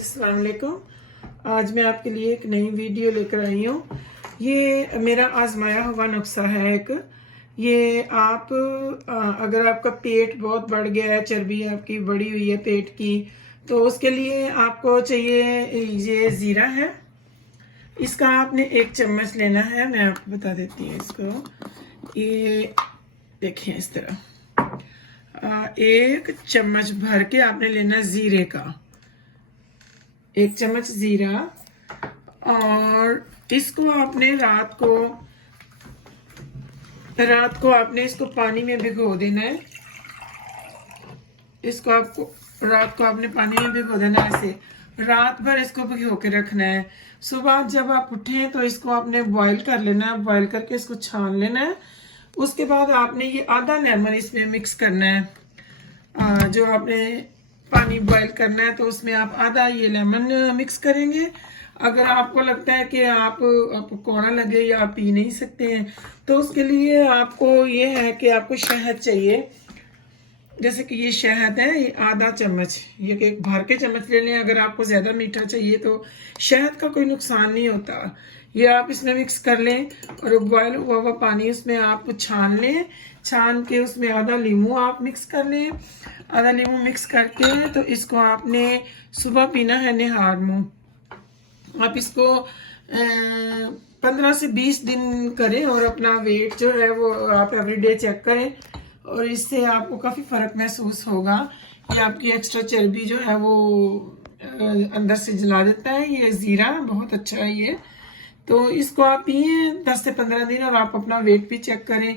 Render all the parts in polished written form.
अस्सलाम वालेकुम। आज मैं आपके लिए एक नई वीडियो लेकर आई हूँ। ये मेरा आजमाया हुआ नुस्खा है एक। ये आप अगर आपका पेट बहुत बढ़ गया है, चर्बी आपकी बढ़ी हुई है पेट की, तो उसके लिए आपको चाहिए ये ज़ीरा है। इसका आपने 1 चम्मच लेना है। मैं आपको बता देती हूँ इसको। ये देखिए इस तरह 1 चम्मच भर के आपने लेना ज़ीरे का, 1 चम्मच ज़ीरा। और इसको आपने रात को आपने इसको पानी में भिगो देना है। इसको आपको रात को आपने पानी में भिगो देना है। ऐसे रात भर इसको भिगो के रखना है। सुबह जब आप उठें तो इसको आपने बॉईल कर लेना है। बॉईल करके इसको छान लेना है। उसके बाद आपने ये आधा लेमन इसमें मिक्स करना है। जो आपने पानी बॉईल करना है तो उसमें आप आधा ये लेमन मिक्स करेंगे। अगर आपको लगता है कि आपको कौड़ा लगे या आप पी नहीं सकते हैं, तो उसके लिए आपको ये है कि आपको शहद चाहिए। जैसे कि ये शहद है, ये आधा चम्मच, ये एक भर के चम्मच ले लें। अगर आपको ज़्यादा मीठा चाहिए तो शहद का कोई नुकसान नहीं होता। ये आप इसमें मिक्स कर लें और बॉयल हुआ हुआ पानी उसमें आप छान लें। छान के उसमें आधा नींबू आप मिक्स कर लें। आधा नींबू मिक्स करके तो इसको आपने सुबह पीना है निहार मुँह। आप इसको 15 से 20 दिन करें और अपना वेट जो है वो आप एवरीडे चेक करें, और इससे आपको काफ़ी फ़र्क महसूस होगा। ये आपकी एक्स्ट्रा चर्बी जो है वो अंदर से जला देता है। ये ज़ीरा बहुत अच्छा है ये। तो इसको आप पिए 10 से 15 दिन और आप अपना वेट भी चेक करें।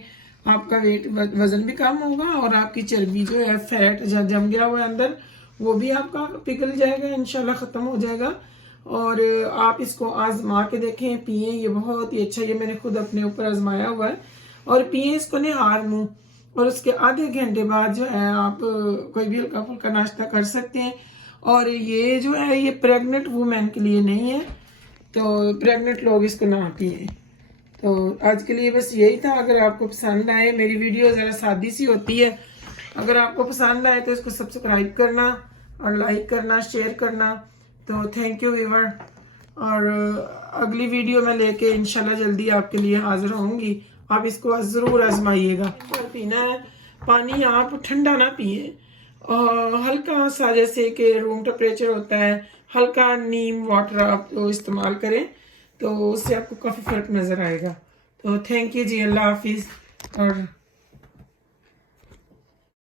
आपका वेट वज़न भी कम होगा और आपकी चर्बी जो है, फैट जम गया हुआ है अंदर, वो भी आपका पिघल जाएगा, इंशाल्लाह ख़त्म हो जाएगा। और आप इसको आजमा के देखें, पिए। ये बहुत ही अच्छा, ये मैंने खुद अपने ऊपर आजमाया हुआ है। और पिए इसको निहार मुँह। और उसके आधे घंटे बाद जो है आप कोई भी हल्का फुल्का नाश्ता कर सकते हैं। और ये जो है ये प्रेग्नेंट वुमेन के लिए नहीं है, तो प्रेग्नेंट लोग इसको ना पिए। तो आज के लिए बस यही था। अगर आपको पसंद आए, मेरी वीडियो ज़रा सादी सी होती है, अगर आपको पसंद आए तो इसको सब्सक्राइब करना और लाइक करना, शेयर करना। तो थैंक यू व्यूअर। और अगली वीडियो में लेके इंशाल्लाह जल्दी आपके लिए हाजिर होंगी। आप इसको ज़रूर आजमाइएगा। पीना है पानी, आप ठंडा ना पिए, और हल्का सा जैसे कि रूम टेम्परेचर होता है, हल्का नीम वाटर आप तो इस्तेमाल करें, तो उससे आपको काफ़ी फ़र्क नज़र आएगा। तो थैंक यू जी, अल्लाह हाफिज़। और